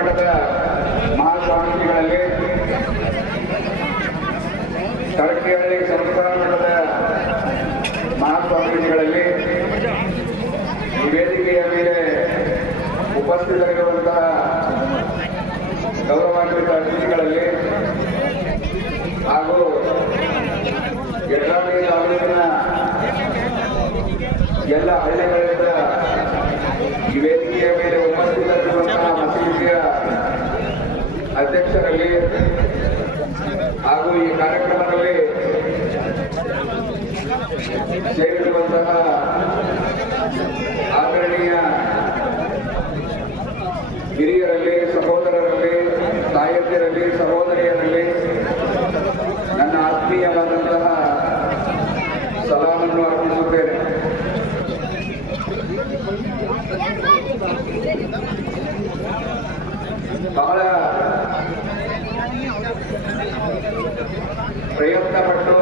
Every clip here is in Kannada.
ಮಠದ ಮಹಾಸ್ವಾಮೀಜಿಗಳಲ್ಲಿ ತರಕಿಹಳ್ಳಿ ಸಂಸ್ಥಾನ ಮಠದ ಮಹಾಸ್ವಾಮೀಜಿಗಳಲ್ಲಿ ಈ ವೇದಿಕೆಯ ಮೇಲೆ ಉಪಸ್ಥಿತರಿರುವಂತಹ ಗೌರವಾನ್ವಿತ ಅತಿಥಿಗಳಲ್ಲಿ ಹಾಗೂ ಯಡ್ರಾಮಿ ತಾಲೂಕಿನ ಎಲ್ಲ ಹಳ್ಳಿಗಳಿಂದ ಈ ವೇದಿಕೆಯ ಮೇಲೆ ಉಪಸ್ಥಿತರಿರುವಂತಹ ಮಸೀದಿಯ ಅಧ್ಯಕ್ಷರಲ್ಲಿ ಹಾಗೂ ಈ ಕಾರ್ಯಕ್ರಮದಲ್ಲಿ ಸೇರಿರುವಂತಹ ಆದರಣೀಯ ಹಿರಿಯರಲ್ಲಿ ಸಹೋದರರಲ್ಲಿ ತಾಯಂದಿರಲ್ಲಿ ಸಹೋದರಿಯರಲ್ಲಿ ನನ್ನ ಆತ್ಮೀಯವಾದಂತಹ ಸಲಾಮನ್ನು ಅರ್ಪಿಸುತ್ತೇನೆ ಬಹಳ ಪ್ರಯತ್ನಪಟ್ಟು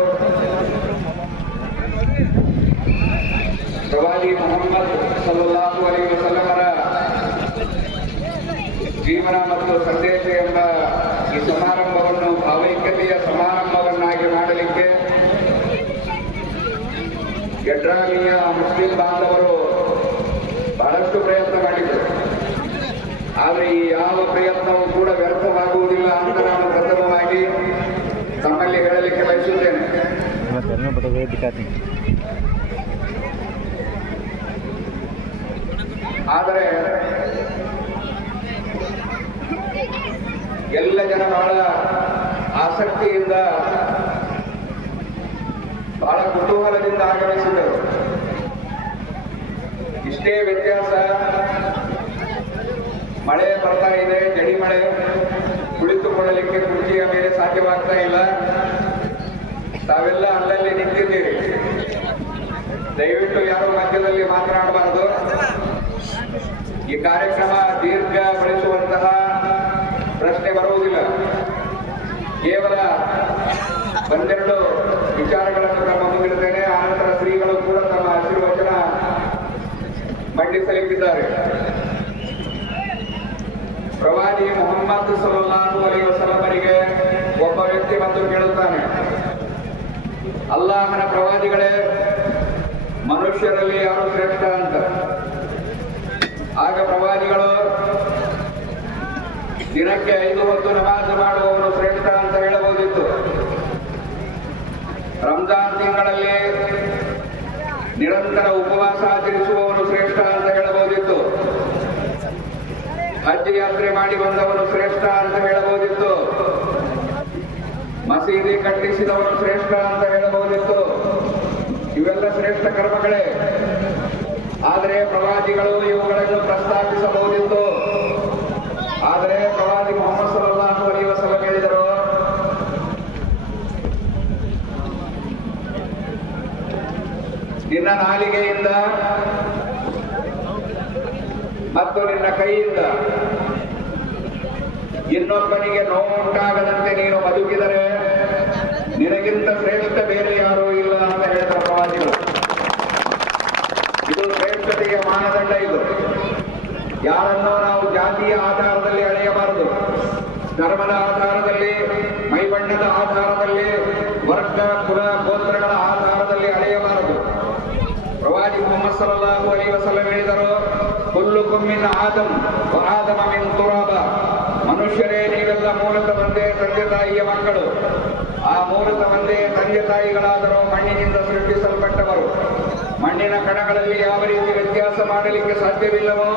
ಪ್ರವಾದಿ ಮೊಹಮ್ಮದ್ ಸಲ್ಲಲ್ಲಾಹು ಅಲೈ ವಸಲ್ಲಮರ ಜೀವನ ಮತ್ತು ಸಂದೇಶ ಎಂಬ ಈ ಸಮಾರಂಭವನ್ನು ಭಾವೈಕ್ಯತೆಯ ಸಮಾರಂಭವನ್ನಾಗಿ ಮಾಡಲಿಕ್ಕೆ ಗಡ್ರಾಮಿಯ ಮುಸ್ಲಿಂ ಬಾಂಧವರು ಬಹಳಷ್ಟು ಪ್ರಯತ್ನ ಮಾಡಿದರು ಆದರೆ ಈ ಯಾವ ಪ್ರಯತ್ನವೂ ಕೂಡ ವ್ಯರ್ಥವಾಗುವುದಿಲ್ಲ ಅಂತ ನಾನು ಪ್ರಥಮವಾಗಿ ತಮ್ಮಲ್ಲಿ ಹೇಳಲಿಕ್ಕೆ ಬಯಸುತ್ತೇನೆ. ಆದರೆ ಜನ ಬಹಳ ಆಸಕ್ತಿಯಿಂದ ಬಹಳ ಕುತೂಹಲದಿಂದ ಆಗಮಿಸಿದರು. ಇಷ್ಟೇ ವ್ಯತ್ಯಾಸ ಮಳೆ ಬರ್ತಾ ಇದೆ ಜಡಿ ಮಳೆ. ಕುಳಿತುಕೊಳ್ಳಲಿಕ್ಕೆ ಕುರ್ಚಿಯ ಮೇಲೆ ಸಾಧ್ಯವಾಗ್ತಾ ಇಲ್ಲ. ತಾವೆಲ್ಲ ಅಲ್ಲಲ್ಲಿ ನಿಂತಿದ್ದೀರಿ. ದಯವಿಟ್ಟು ಯಾರು ಮಧ್ಯದಲ್ಲಿ ಮಾತನಾಡಬಾರದು. ಈ ಕಾರ್ಯಕ್ರಮ ಬರುವುದಿಲ್ಲ. ಕೇವಲ ಒಂದೆರಡು ವಿಚಾರಗಳನ್ನು ತಮ್ಮ ಮುಂದಿಡುತ್ತೇನೆ ಆನಂತರ ಶ್ರೀಗಳು ಕೂಡ ತಮ್ಮ ಆಶೀರ್ವಚನ ಮಂಡಿಸಲಿಕ್ಕಿದ್ದಾರೆ. ಪ್ರವಾದಿ ಮೊಹಮ್ಮದ್ ಸಲಹಾನು ಅಲಿ ವಸಲಮರಿಗೆ ಒಬ್ಬ ವ್ಯಕ್ತಿ ಬಂದು ಕೇಳುತ್ತಾನೆ. ಅಲ್ಲಾಹನ ಪ್ರವಾದಿಗಳೇ, ಮನುಷ್ಯರಲ್ಲಿ ಯಾರು ಶ್ರೇಷ್ಠ ಅಂತ? ಆಗ ಪ್ರವಾದಿಗಳು ದಿನಕ್ಕೆ ಐದು ಹೊತ್ತು ನಮಾಜ್ ಮಾಡುವವರು ಶ್ರೇಷ್ಠ ಅಂತ ಹೇಳಬಹುದಿತ್ತು. ರಂಜಾನ್ ತಿಂಗಳಲ್ಲಿ ನಿರಂತರ ಉಪವಾಸ ಆಚರಿಸುವವರು ಶ್ರೇಷ್ಠ ಅಂತ ಹೇಳಬಹುದಿತ್ತು. ಹಜ್ ಯಾತ್ರೆ ಮಾಡಿ ಬಂದವರು ಶ್ರೇಷ್ಠ ಅಂತ ಹೇಳಬಹುದಿತ್ತು. ಮಸೀದಿ ಕಟ್ಟಿಸಿದವರು ಶ್ರೇಷ್ಠ ಅಂತ ಹೇಳಬಹುದಿತ್ತು. ಇವೆಲ್ಲ ಶ್ರೇಷ್ಠ ಕರ್ಮಗಳೇ. ಆದರೆ ಪ್ರವಾದಿಗಳು ಇವುಗಳನ್ನು ಪ್ರಸ್ತಾಪಿಸಬಹುದಿತ್ತು. ಆದರೆ ಪ್ರವಾದಿ ಮೊಹಮ್ಮದ್ ಸಲ್ಲಾಹು ಅಲೈ ವಸಲ್ಲಂ ಹೇಳಿದರು, ನಿನ್ನ ನಾಲಿಗೆಯಿಂದ ಮತ್ತು ನಿನ್ನ ಕೈಯಿಂದ ಇನ್ನೊಬ್ಬನಿಗೆ ನೋವು ಉಂಟಾಗದಂತೆ ನೀನು ಬದುಕಿದರೆ ನಿನಗಿಂತ ಶ್ರೇಷ್ಠ ಬೇರೆ ಯಾರೂ ಇಲ್ಲ ಅಂತ ಹೇಳಿದ ಪ್ರವಾದಿಗಳು ಇದು ಶ್ರೇಷ್ಠತೆಯ ಮಾನದಂಡ ಇದು ಯಾರನ್ನೂ ನಾವು ಜಾತಿಯ ಆಧಾರದಲ್ಲಿ ಅಳೆಯಬಾರದು ಧರ್ಮದ ಆಧಾರದಲ್ಲಿ ಮೈಬಣ್ಣದ ಆಧಾರದಲ್ಲಿ ವರ್ಗ ಕುಲ ಗೋತ್ರಗಳ ಆಧಾರದಲ್ಲಿ ಅಳೆಯಬಾರದು. ಪ್ರವಾದಿ ಮೊಹಮ್ಮದ್ ಸಲಹು ಅಲಿ ವಸಲ್ಲಂ ಹೇಳಿದರು, ಕುಲ್ಲು ಕೊಮ್ಮಿನ ಆದಂ, ವ ಆದಮ ಮಿನ್ ತುರಾಬ. ಮನುಷ್ಯರೇ, ನೀವೆಲ್ಲ ಮೂಲದ ಒಂದೇ ತಂದೆ ತಾಯಿಯ ಮಕ್ಕಳು. ಆ ಮೂಲದ ಒಂದೇ ತಂದೆ ತಾಯಿಗಳಾದರೂ ಮಣ್ಣಿನಿಂದ ಸೃಷ್ಟಿಸಲ್ಪಟ್ಟವರು. ಮಣ್ಣಿನ ಕಣಗಳಲ್ಲಿ ಯಾವ ರೀತಿ ವ್ಯತ್ಯಾಸ ಮಾಡಲಿಕ್ಕೆ ಸಾಧ್ಯವಿಲ್ಲವೋ,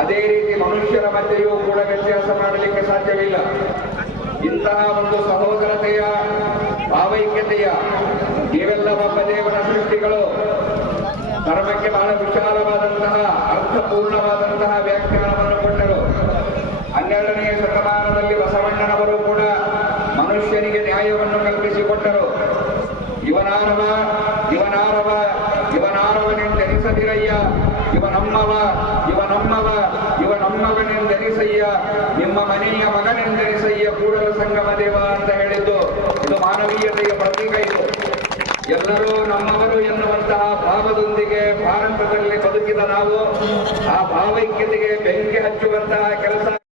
ಅದೇ ರೀತಿ ಮನುಷ್ಯರ ಮಧ್ಯೆಯೂ ಕೂಡ ವ್ಯತ್ಯಾಸ ಮಾಡಲಿಕ್ಕೆ ಸಾಧ್ಯವಿಲ್ಲ. ಇಂತಹ ಒಂದು ಸಹೋದರತೆಯ, ಭಾವೈಕ್ಯತೆಯ ಇವೆಲ್ಲ ಒಬ್ಬ ದೇವರ ಸೃಷ್ಟಿಗಳು, ಧರ್ಮಕ್ಕೆ ಬಹಳ ವಿಶಾಲವಾದಂತಹ, ಅರ್ಥಪೂರ್ಣವಾದಂತಹ ವ್ಯಾಖ್ಯಾನವನ್ನು ನಿಮ್ಮ ಮನೆಯ ಮಗನೆಂದೆನಿಸಯ್ಯ, ಕೂಡಲ ಸಂಗಮ ದೇವ ಅಂತ ಹೇಳಿದ್ದು. ಇದು ಮಾನವೀಯತೆಯ ಪ್ರತೀಕ ಇದು. ಎಲ್ಲರೂ ನಮ್ಮವರು ಎನ್ನುವಂತಹ ಭಾವದೊಂದಿಗೆ ಭಾರತದಲ್ಲಿ ಬದುಕಿದ ನಾವು, ಆ ಭಾವೈಕ್ಯತೆಗೆ ಬೆಂಕಿ ಹಚ್ಚುವಂತಹ